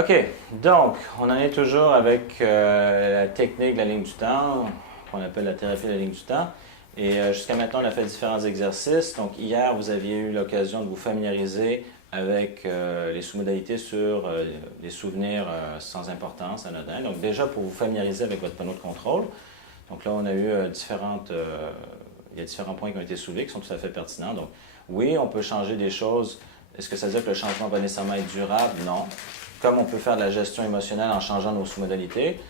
OK, donc on en est toujours avec la technique de la ligne du temps, qu'on appelle la thérapie de la ligne du temps. Et jusqu'à maintenant, on a fait différents exercices. Donc hier, vous aviez eu l'occasion de vous familiariser avec les sous-modalités sur les souvenirs sans importance, anodins. Donc déjà, pour vous familiariser avec votre panneau de contrôle, donc là, on a eu il y a différents points qui ont été soulevés qui sont tout à fait pertinents. Donc oui, on peut changer des choses. Est-ce que ça veut dire que le changement va nécessairement être durable? Non. Comme on peut faire de la gestion émotionnelle en changeant nos sous-modalités,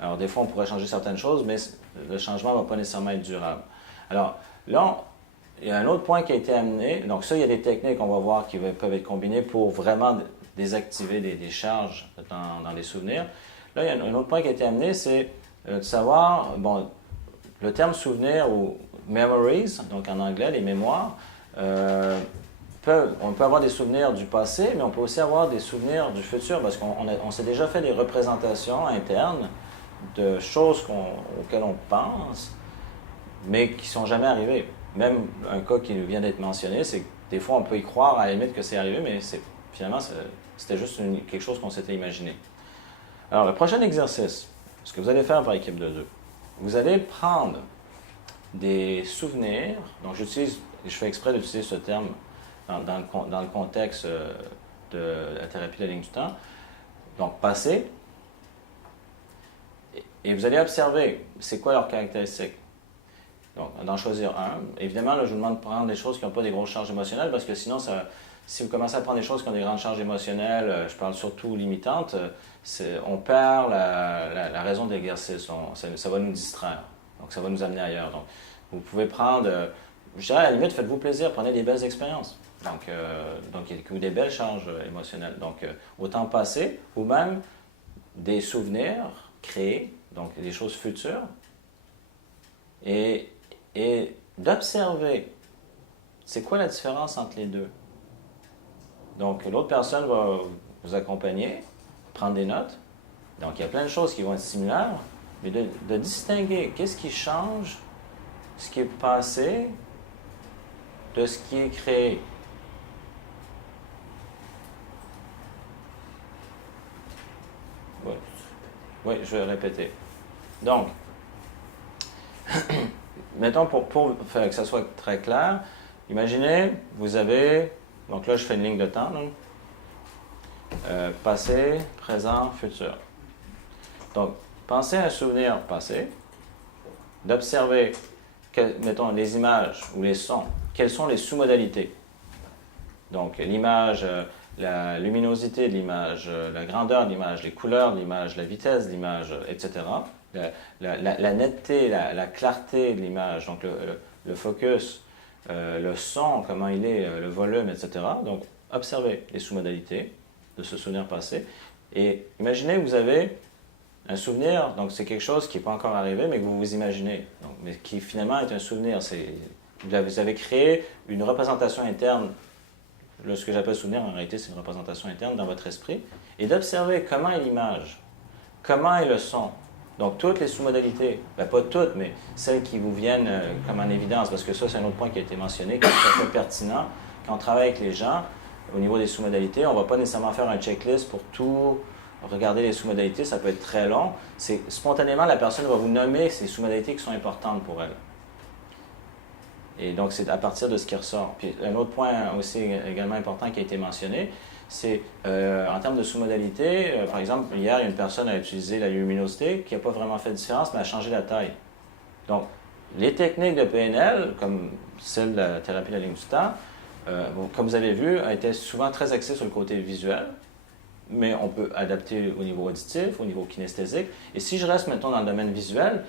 alors des fois on pourrait changer certaines choses, mais le changement ne va pas nécessairement être durable. Alors là, il y a un autre point qui a été amené. Donc ça, il y a des techniques, on va voir, qui peuvent être combinées pour vraiment désactiver des charges dans les souvenirs. Là, il y a un autre point qui a été amené, c'est de savoir, bon, le terme souvenir ou memories, donc en anglais, les mémoires, on peut avoir des souvenirs du passé, mais on peut aussi avoir des souvenirs du futur, parce qu'on s'est déjà fait des représentations internes de choses auxquelles on pense, mais qui ne sont jamais arrivées. Même un cas qui vient d'être mentionné, c'est que des fois on peut y croire à la limite que c'est arrivé, mais finalement c'était juste quelque chose qu'on s'était imaginé. Alors le prochain exercice, ce que vous allez faire par équipe de deux, vous allez prendre des souvenirs, donc je fais exprès d'utiliser ce terme dans le contexte de la thérapie de la ligne du temps. Donc, passé. Et vous allez observer, c'est quoi leurs caractéristiques. Donc, d'en choisir un. Évidemment, là, je vous demande de prendre des choses qui n'ont pas des grosses charges émotionnelles, parce que sinon, si vous commencez à prendre des choses qui ont des grandes charges émotionnelles, je parle surtout limitantes, on perd la raison de l'exercice. Ça va nous distraire. Donc, ça va nous amener ailleurs. Donc, vous pouvez prendre, je dirais à la limite, faites-vous plaisir, prenez des belles expériences. Donc des belles charges émotionnelles. Donc, autant passé, ou même des souvenirs créés, donc des choses futures, et d'observer c'est quoi la différence entre les deux. Donc, l'autre personne va vous accompagner, prendre des notes. Donc, il y a plein de choses qui vont être similaires, mais de distinguer qu'est-ce qui change, ce qui est passé, de ce qui est créé. Oui, je vais répéter. Donc, mettons pour faire que ça soit très clair, imaginez, vous avez, donc là je fais une ligne de temps, passé, présent, futur. Donc, pensez à un souvenir passé, d'observer, mettons, les images ou les sons, quelles sont les sous-modalités. Donc, l'image, la luminosité de l'image, la grandeur de l'image, les couleurs de l'image, la vitesse de l'image, etc. La netteté, la clarté de l'image, donc le focus, le son, comment il est, le volume, etc. Donc, observez les sous-modalités de ce souvenir passé. Et imaginez que vous avez un souvenir, donc c'est quelque chose qui n'est pas encore arrivé, mais que vous vous imaginez, donc, mais qui finalement est un souvenir. Vous avez créé une représentation interne. Là, ce que j'appelle souvenir, en réalité, c'est une représentation interne dans votre esprit, et d'observer comment est l'image, comment est le son. Donc, toutes les sous-modalités, ben, pas toutes, mais celles qui vous viennent comme en évidence, parce que ça, c'est un autre point qui a été mentionné, qui est tout à fait pertinent. Quand on travaille avec les gens, au niveau des sous-modalités, on ne va pas nécessairement faire un checklist pour tout regarder les sous-modalités, ça peut être très long. Spontanément, la personne va vous nommer ces sous-modalités qui sont importantes pour elle. Et donc, c'est à partir de ce qui ressort. Puis, un autre point aussi également important qui a été mentionné, c'est en termes de sous-modalité, par exemple, hier, une personne a utilisé la luminosité qui n'a pas vraiment fait de différence, mais a changé la taille. Donc, les techniques de PNL, comme celle de la thérapie de la ligne du temps, comme vous avez vu, a été souvent très axée sur le côté visuel, mais on peut adapter au niveau auditif, au niveau kinesthésique. Et si je reste, maintenant dans le domaine visuel,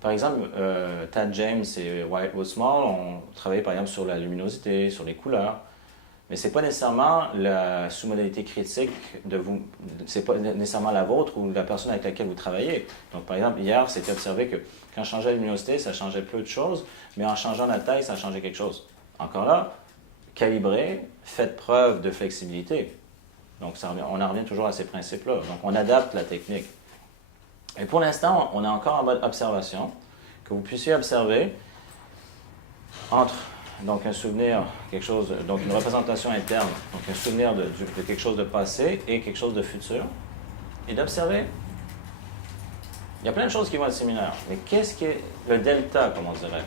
par exemple, Tad James et Whitewood Small ont travaillé par exemple sur la luminosité, sur les couleurs, mais ce n'est pas nécessairement la sous-modalité critique c'est pas nécessairement la vôtre ou la personne avec laquelle vous travaillez. Donc par exemple, hier, c'était observé que quand je changeais la luminosité, ça changeait peu de choses, mais en changeant la taille, ça changeait quelque chose. Encore là, calibrez, faites preuve de flexibilité. Donc on en revient toujours à ces principes-là. Donc on adapte la technique. Et pour l'instant, on est encore en mode observation, que vous puissiez observer entre donc un souvenir, donc une représentation interne, donc un souvenir de quelque chose de passé et quelque chose de futur. et d'observer. Il y a plein de choses qui vont être similaires, mais qu'est-ce qui est le delta, comme on dirait?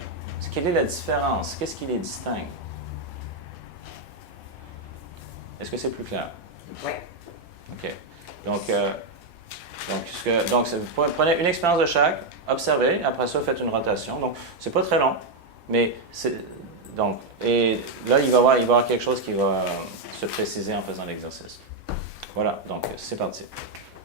Quelle est la différence? Qu'est-ce qui les distingue? Est-ce que c'est plus clair? Oui. OK. Donc, vous prenez une expérience de chaque, observez, après ça, faites une rotation. Donc, c'est pas très long, mais donc, et là, il va y avoir quelque chose qui va se préciser en faisant l'exercice. Voilà, donc c'est parti.